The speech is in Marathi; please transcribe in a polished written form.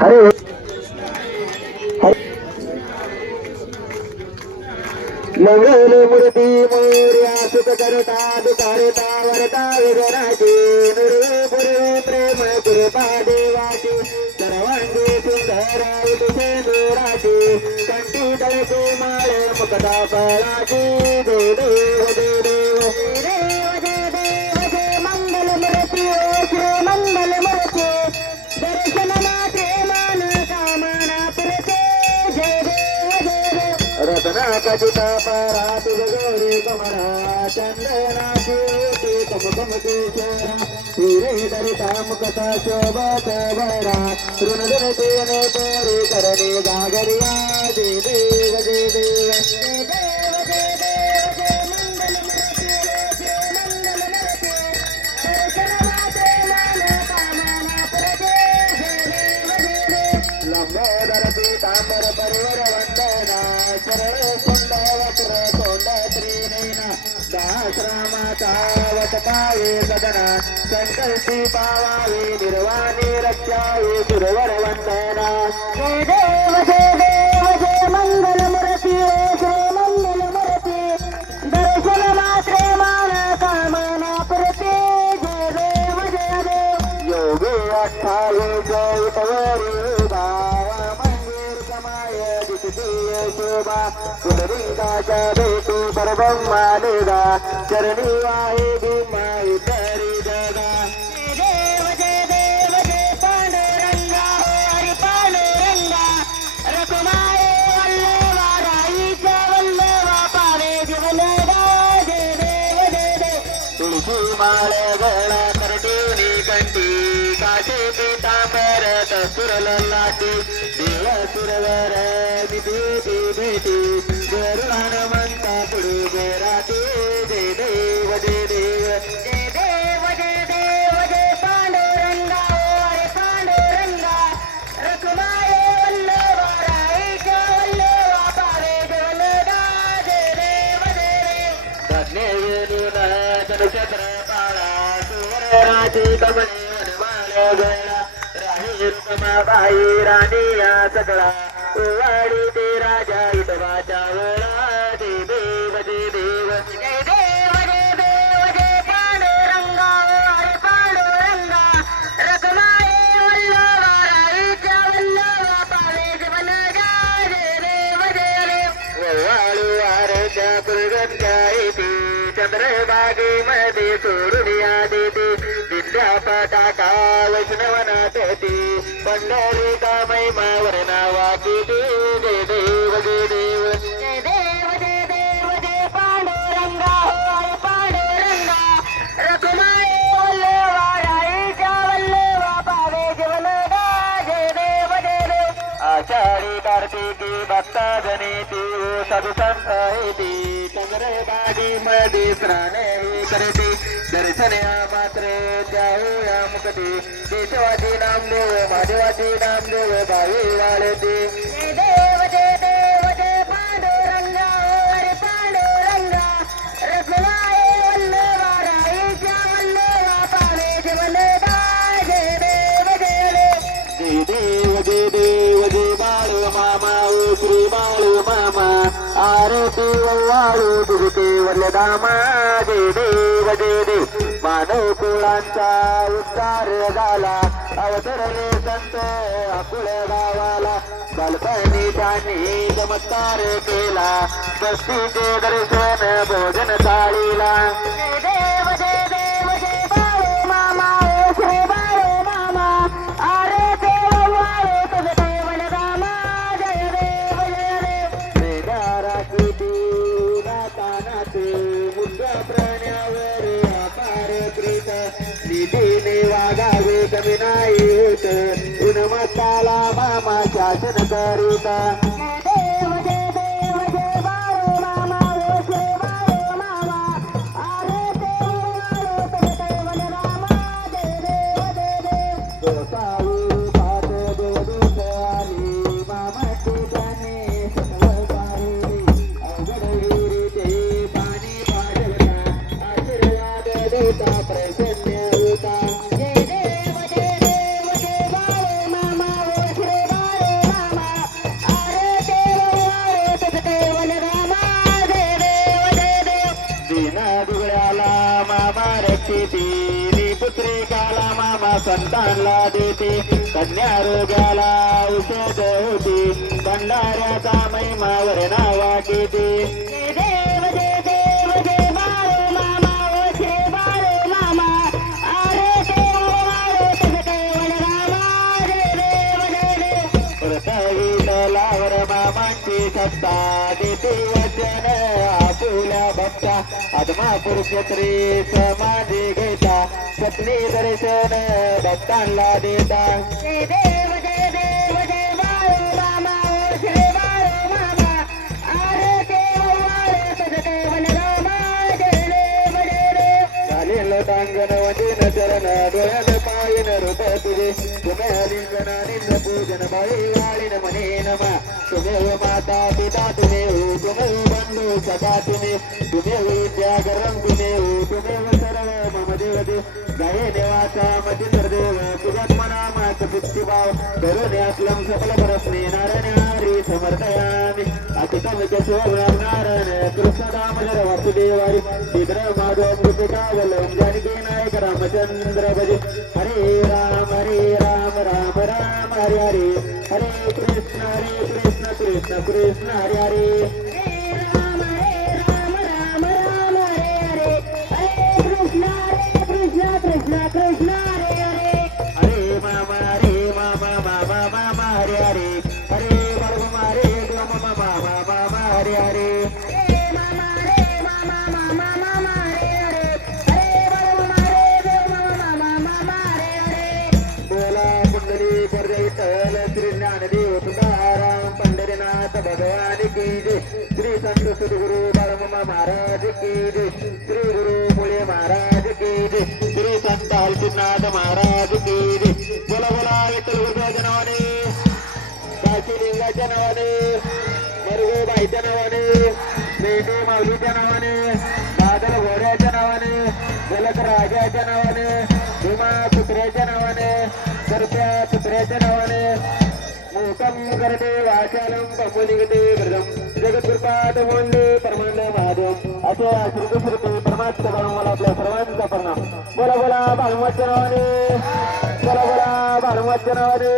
हरे मंगल मूर्ती मोर्या सुख करता दुकारता वरता विघ्नाची निर्वे पूर्वे प्रेम कृपा देवाची सर्वांगी सुंदर उठे दोराची कंठी दळके माळ मुक्ता फळाची देव देव देव देव देव जय मंगल मूर्ती श्री मंगल मूर्ती दर्शन मात्रे मान कामना पुरते जय देव देव रत्ना कचिता परात गौरी कमरा चंदनाची कम केशरा हिरे दरिता मुकता शोभत बरा ऋण तेन परी करणे गागरिया जय देव जय देव जय देव जय देव जय मंगल मूर्ती जय मंगल मूर्ती दर्शन मात्रे मान कामना पुरते जय देव जय देव लंबोदर पीतांबर परिवर वंदना सरळ कुंड वक्र कोंड त्रिनयना दाश्रमाचा वटकावे सदना संकल्पी पावावे निर्वाणी रक्षावे सुरवर वंदना जय देव जय मंगल मूर्ती जय मंगल मूर्ती दर्शन मात्रे मान कामना पुरते जय देव जय देव योगी अठ्ठावीस विटवरी भावा मंदिर समाय दिसतीय शोभा पुनरिंगाच्या भेटू परब्रह्मा देगा चरणी आहे भीमा उतरी जगा जय देव जय पांडुरंगा हरी पांडुरंगा रखुमाये वल्लभा राईच्या वल्लभा पावे जीवनदा जय देव तुळशी माळ गळा करटुनी कंठी काशी पीतांबर कस्तुर लाटी देव सुरवर विभूती भेटी गरुडान म्हणता पुढे बेराटी जय देव जय देव जय देव जय देव जय पांडुरंगा हरे पांडुरंगा रखुमाये वल्लभा राईच्या वल्लभा पावे जवलदा जय देव धन्य वेणून नक्षत्र पाळा सुवर्णाची कमळे वनमाळ गळा राही रुक्माबाई राणी या सगळा वाडी ते राजा इतवाच्या वेळा जय देव जय देव जय देव जय देव जय पांडुरंगा हरे पांडुरंगा रखमाये वल्लभा राईच्या वल्लभा पावे जीवनदा जय देव जय देव वाळू आरच्या कुरगंच्या येते चंद्रभागेमध्ये सोडून या देते विद्यापटाका वैष्णवनात होती पंढरी का महिमावर नावा किती जय देव जय देव जय देव जय देव जय पांडुरंगा हरे पांडुरंगा रखुमाये वल्लभा राईच्या वल्लभा पावे जीवनदा जय देव जय देव आषाढी कार्तिकी भक्ता जनेती साधू संत येती चंद्रभागी मध्ये स्नान करते दर्शन या मात्र त्या मुक्ती केशवाची नामदेव महादेवाची नामदेव भावी वाळते जय देव जय पांडुरंगा हरे पांडुरंगा रखुमाये वल्लभा राईच्या वल्लभा पावे जीवनदा जय देव जय देव जय देव जय बाळू मामा ओ श्री बाळू मामा आरती वाळू तुझे वल्लधामा जय देव मानव कुळांचा उद्धार झाला अवतरले संत आकुळ गावाला बालपणी त्यांनी चमत्कार केला बस्तीचे दर्शन भोजन थाळीला जय देव जय बाळू मामा ओ श्री बाळू मामा अरे देव वाळू तुझे वल्लधामा जय देव वेदारा किती नातानाते मुद्दा प्राण्यावर निधीने वागावे कमी नाही होत उन्मत्ताला मामा शासन करीत देव जय बाळू मामा ओ श्री बाळू मामा अरे देव वाळू तुझे वल्लधामा जय देव गोसावी पाठ देवीच आली मामाची त्याने सकल पाहिली अवघड विहिरीचे पाणी पाजवता आशीर्वाद देता प्रसन्न होता जय देव जय बाळू भक्तांना देते कन्या रोग्याला औषध होती भंडाऱ्याचा महिमा वर्णा वाटेते देव जय देव जय बाळू मामा ओ श्री बाळू मामा अरे देव बाळू तस केवळ रामा जय देव जय देव परत विठ्ठलावर मामांची सत्ता देते वचन आपुल्या भक्ता आत्मापूर क्षेत्री समाधी घेता स्वप्नी दर्शन भक्तांना देता जय देव जय बाळू मामा ओ श्री बाळू मामा अरे देव बाळू तस केवळ रामा जय देव जय देव झालेलं तांगण वंदीन चरण डोळ्यात पायन रूप तुझे तुम्ही लिंगना निंद पूजन बाई वाळीन म्हणे नमा तुम्ही माता पिता तुम्ही तुम्ही बंधू सदा तुम्ही विद्या गरम तुम्ही सर्व मम देवते गाये देवाचा मती सर्देव तुझ्यात मना मात भाव धरून असलम सफल परस्ने नारायण हरी समर्थयामी अतितम शोभराम नारायण कृष्ण दामोदर वासुदेवारी श्रीधर माधव मृतिकावलम जानकी नायक रामचंद्र भजे हरे राम राम राम हरे हरे हरे कृष्ण कृष्ण कृष्ण हरे हरे हरे राम राम राम हरे हरे हरे कृष्ण कृष्ण कृष्ण हरे हरे हरे मामा मामा हरे हरे हरे बाळगोमा मामा हरे हरे हरे मामा मामा हरे हरे हरे बाळू देव मामा हरे हरे बोला कुंडली परजय विठ्ठल श्री ज्ञानदेव तुकाराम पंढरीनाथ भगवान की जय श्री संत सद्गुरु बाळमामा महाराज की जय श्री गुरु मुळे महाराज की जय श्री संत हलसिद्धनाथ महाराज की जय बोला बोला विठ्ठल गुरुच्या नावाने काशीलिंगाच्या नावाने मरगोबाईच्या नावाने मेंढू माऊलीच्या नावाने बादल घोड्याच्या नावाने जलक राजाच्या नावाने भीमा कुत्र्याच्या नावाने सरप्या कुत्र्याच्या नावाने मोकम करते वाचालम कमुनिगते गृहम जगत्कृपात मोंडे परमानंद महादेव असे श्रीकृष्ण परमात्मा मला आपल्या सर्वांचा प्रणाम बोला बोला भानुमाच्या नावाने बोला बोला भानुमाच्या नावाने